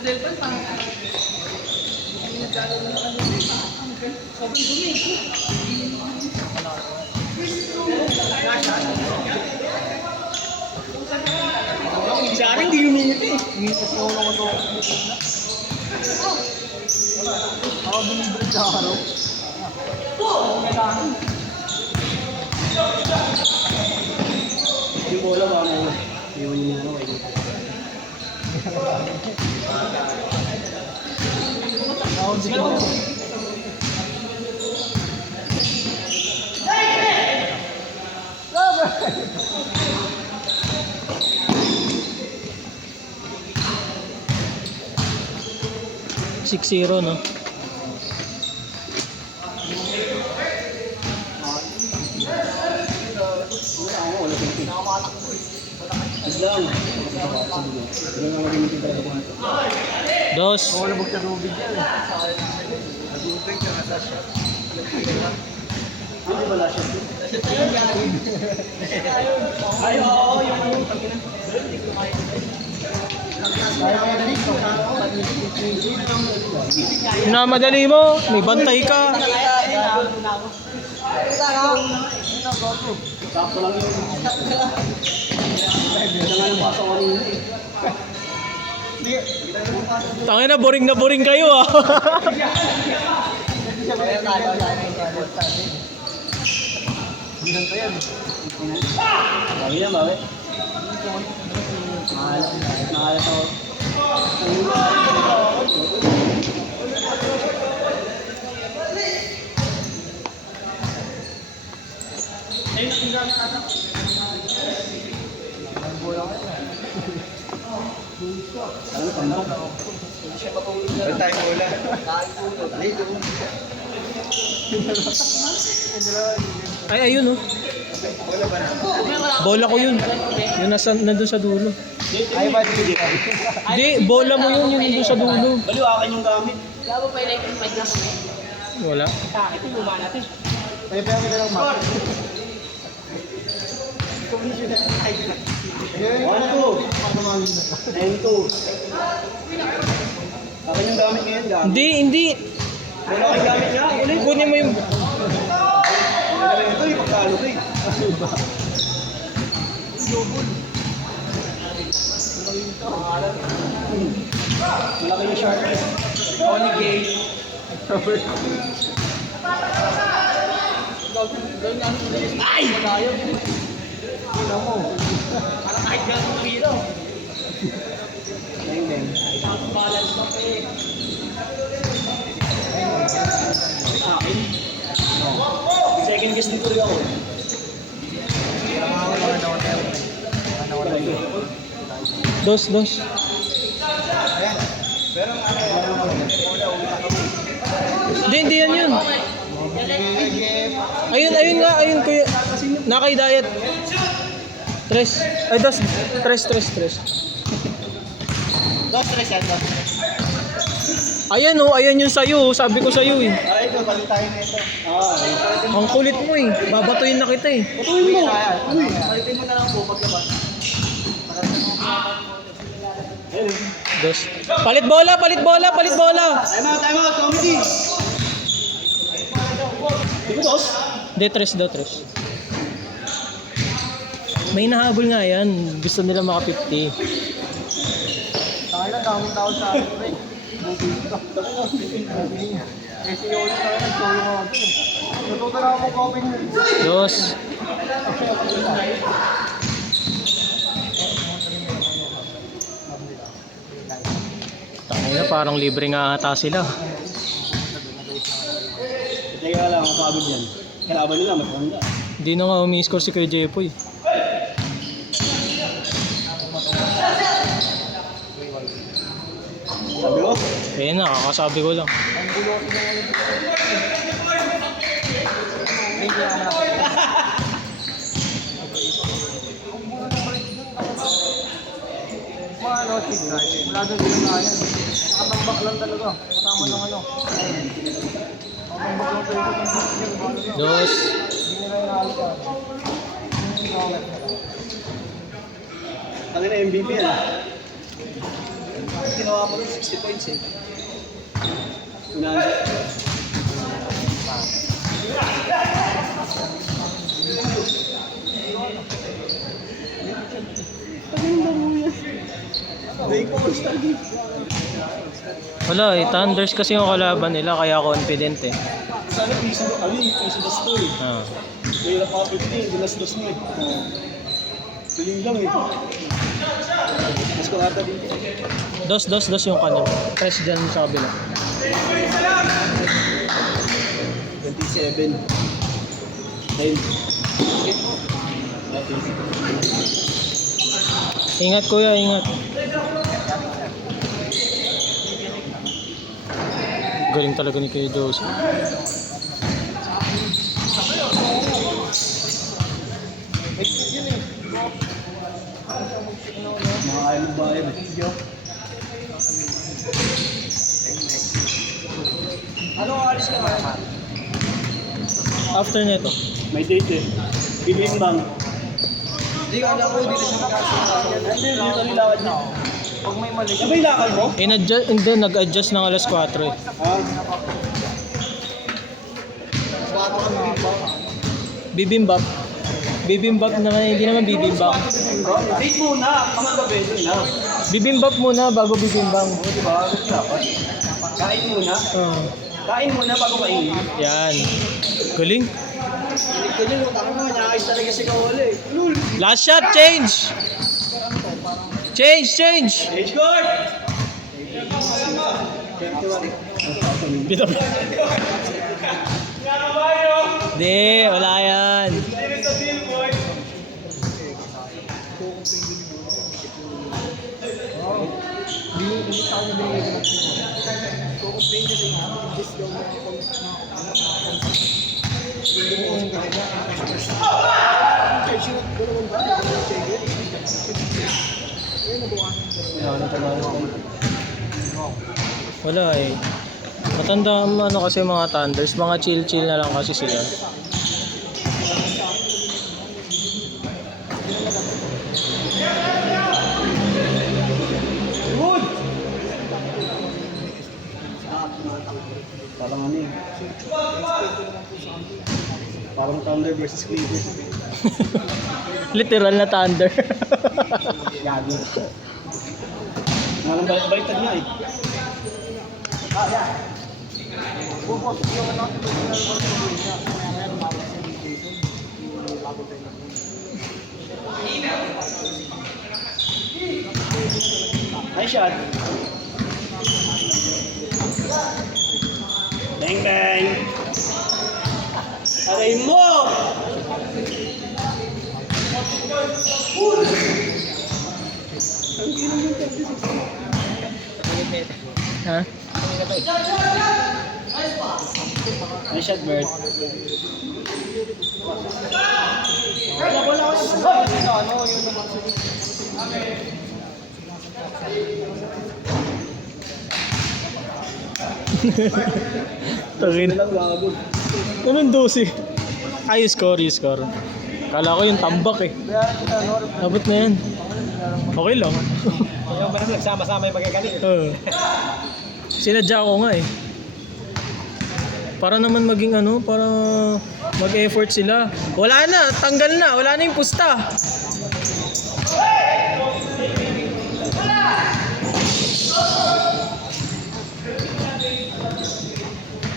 Delpan, parang sobrang dumi. Si Aring hindi lumingit eh. Minus na ulo ko ito. Ako binibrid sa araw. Yung bola ba mo? Iwan niyo muna kayo. Ako dito. 6-0 no. Dos. Wala bang karubig yan eh. Hindi wala siya. Ay, oo, yung ano. Namadali mo, may bantay ka. Sakto lang yun. Ito nga yung pasok kanina eh. Tangin na boring kayo ah. Bawi yan, bawi. Mahal ako. Ano tandok? Ay tayo bola. Ay ayun oh. Bola ko yun. Yun nandun sa dulo. Ay ba dito? Hindi, bola mo yun, yung nandun sa dulo. Baliw akin yung gamit. Labo pa yung electric mic na kami. Wala. Ito yung luma natin. Ay pero kita lang mak. 1-2. And 2. Akin yung gamit ngayon, gamit. Hindi. Wala akong gamit nga. Kunin mo yung... Ito yung pagkalo ko eh. Malaki yung shark. Only gay. Ay! Ina mo. Parang kahit gano'ng kilo. Ayun din. Balance pa eh. Sa akin. Second guess din tuloy ako. Dos. Hindi yan yun. Ayun kuya. Nakay diet. Tres. Ay, dos. Tres. Dos, tres yan. Ayan yung sayo. Sabi ko sa'yo eh. Ay, ito, balik tayo nito. Ang kulit mo eh. Babatuin na kita eh. Patuloy mo. Uy, palitin mo na lang po paglabas. Ayun. Dos. Palit bola. Time out, comedy. Di ba dos? De, tres. May nahabol nga yan. Gusto nila maka 50. Tayo na daming tao sa akin, pre. Kasi yun na nag-show yung mga ito. Natuto na ako coping. Dos. Tangina na, parang libre nga ata sila. Teka lang, mapagod yan. Kalaban nila, matanda. Hindi na nga umi-score si Kuya Jepoy. Sabi ko? Kaya na, kakasabi ko lang. Mga logic na. Wala doon sila na yan. Nakatambak lang talaga. Kasama ng ano. Nakatambak lang talaga. Dos. Hindi nila yung alika. Tangin na MVP yan. ginawa mo ng 60 points eh. Una. Wala eh, Thunders kasi yung kalaban nila kaya confident eh. Sana piso das to eh. Ah. Kaya pa 15, dinas-dos mo eh. Tuling lang eh. Mas ko ata din. Dos yung kanin. Press dyan sa kabila. 27. 10. Ingat kuya, ingat. Galing talaga ni Kuya Jose. Mga ayaw ng bayan eh. Ano alis ka ba? After nito. May date eh. Bibimbang. Hindi ka alam ko, hindi na siya magkasundo. Hindi, dito nilawad niya. Pag may mali, Ano ba yung lakal mo? Hindi, nag-adjust ng alas 4 eh. Ah, bato ka na ba? Bibimbap. Bibimbap naman, hindi naman bibimbang. date muna. Kamang gabi, doon na. Bibimbap muna bago bibimbang. Diba? Dapat. Kain muna. Kain muna bago kainin. Yan. Galing. Ito nyo, takot mo, nyakais talaga si Kawala eh. Lul! Last shot, change! Change! Age guard! Bito. Hindi, wala yan. Wala eh. Matanda ano kasi mga Thunders, mga chill na lang kasi sila. Good! Parang ano eh. Parang Thunder versus Clippers. Literal na Thunder. Gago. Malang balik-baliktad nga eh. Nice shot. Bang bang. Aray mo! Ha? Nice shot, Bert. Tangin. Lang gago. Ganun 12. You score. Kala ko yung tambak eh. Abot na yan. Okay lang. Yung ba nagsama-sama yung magagaling? Sinadya ko nga eh. Para naman maging para mag-effort sila. Wala na, tanggal na. Wala na yung pusta.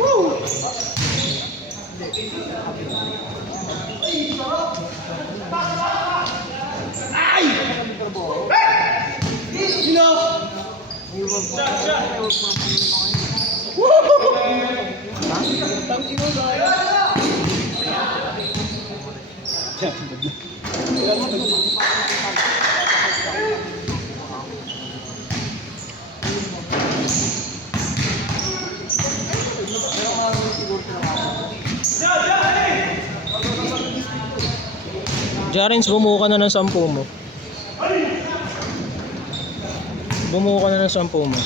Woo! Ay! Sino? Jarins, bumuo ka na ng 10 mo. Bumuo ka na ng 10 mo.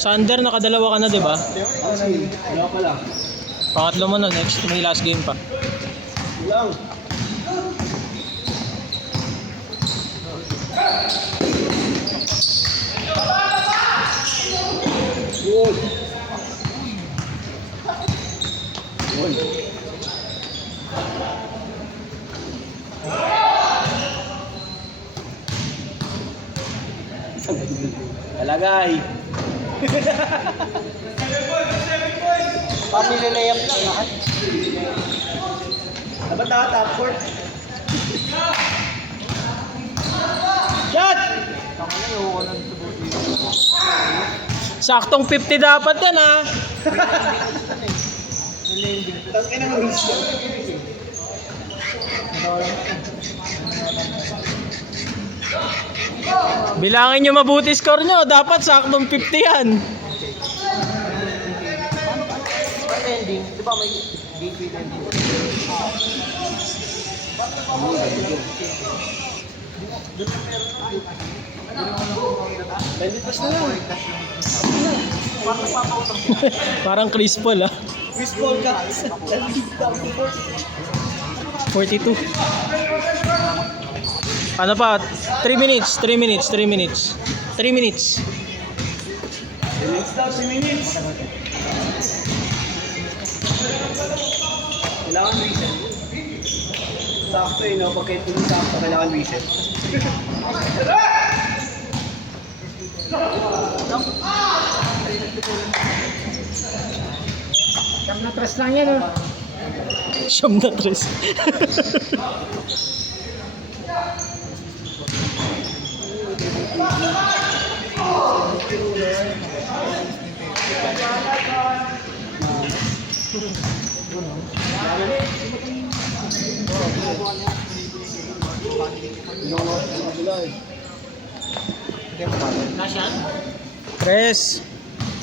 Sander, nakadalawa ka na, di ba? Wala pa lang. Pangatlo mo na, next, may last game pa. Lang. Good. Good. Talagay. Family layup lang lahat. Dapat top court. Shot! Tama na yung walang tubuti. Saktong 50 dapat yan ah. Tangin ang gusto. Bilangin nyo mabuti score nyo. Dapat saktong 50 yan. Ang ending, di ba may gateway ending? Benditas na lang. Parang nagpapautang. Parang Chris Paul ah. Chris Paul ka. 42. Ano pa? 3 minutes, 3 minutes, 3 minutes. 3 minutes. Minutes daw, 3 minutes. Kailangan reset. Sakto eh, no? Pagka ito sakto, kailangan reset. Siyam na tres lang yan, oh. Siyam na tres. Last shot? Tres.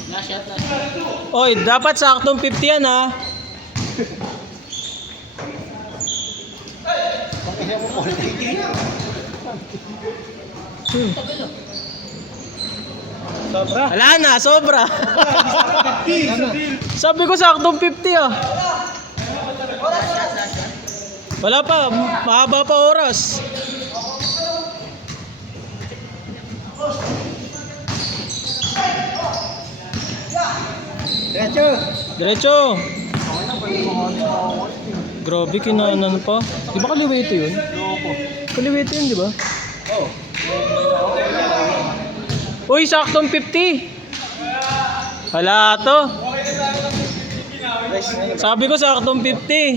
Last shot, last shot. Oy, dapat saktong 50 yan ah. Sobra. Wala na, sobra. Sabi ko saktong 50 ah. Wala pa, mahaba pa oras. Diretso. Diretso. Grabe, kinanan pa. Di ba kaliwete yun? Kaliwete yun, di ba? Oh. Uy, saktong 50. Wala to. Sabi ko saktong 50.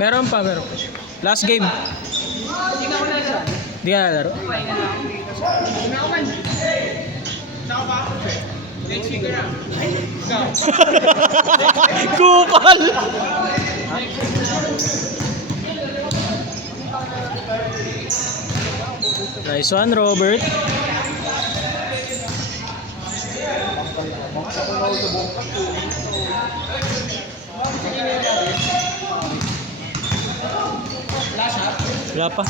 Meron pa, meron pa. Last game. Di ka nalaro? Kupal! Nice one, Robert. Wala pa.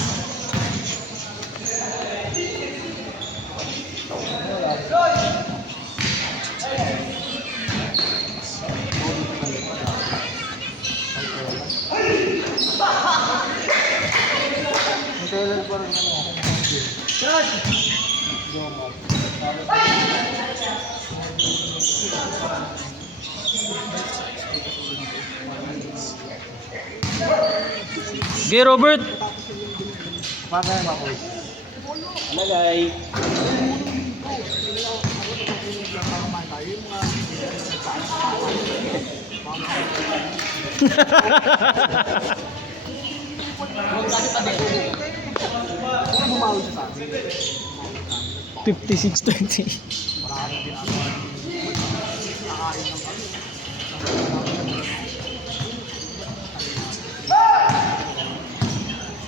Ang Taylor pa rin naman. Okay, Robert. Paano yung makulit? Talagay. Kung bumawal siya sa akin, 56-20. wala ka rin ginagawa.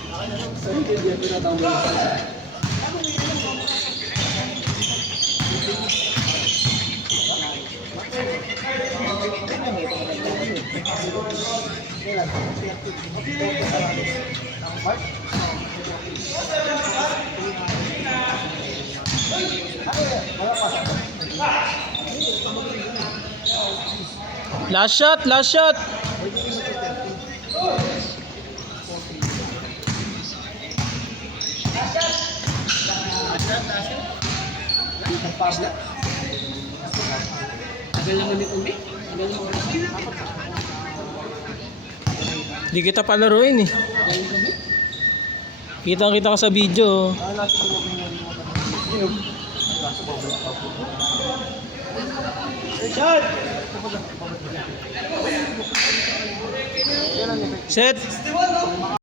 Nakain ng Hindi ako natambol. Last shot, last shot. Tagal naman ni Umi. Tagal naman ni Umi. Di kita palaruin eh. Tagal ni Umi. Kitang-kita ka sa video. Shot! Set.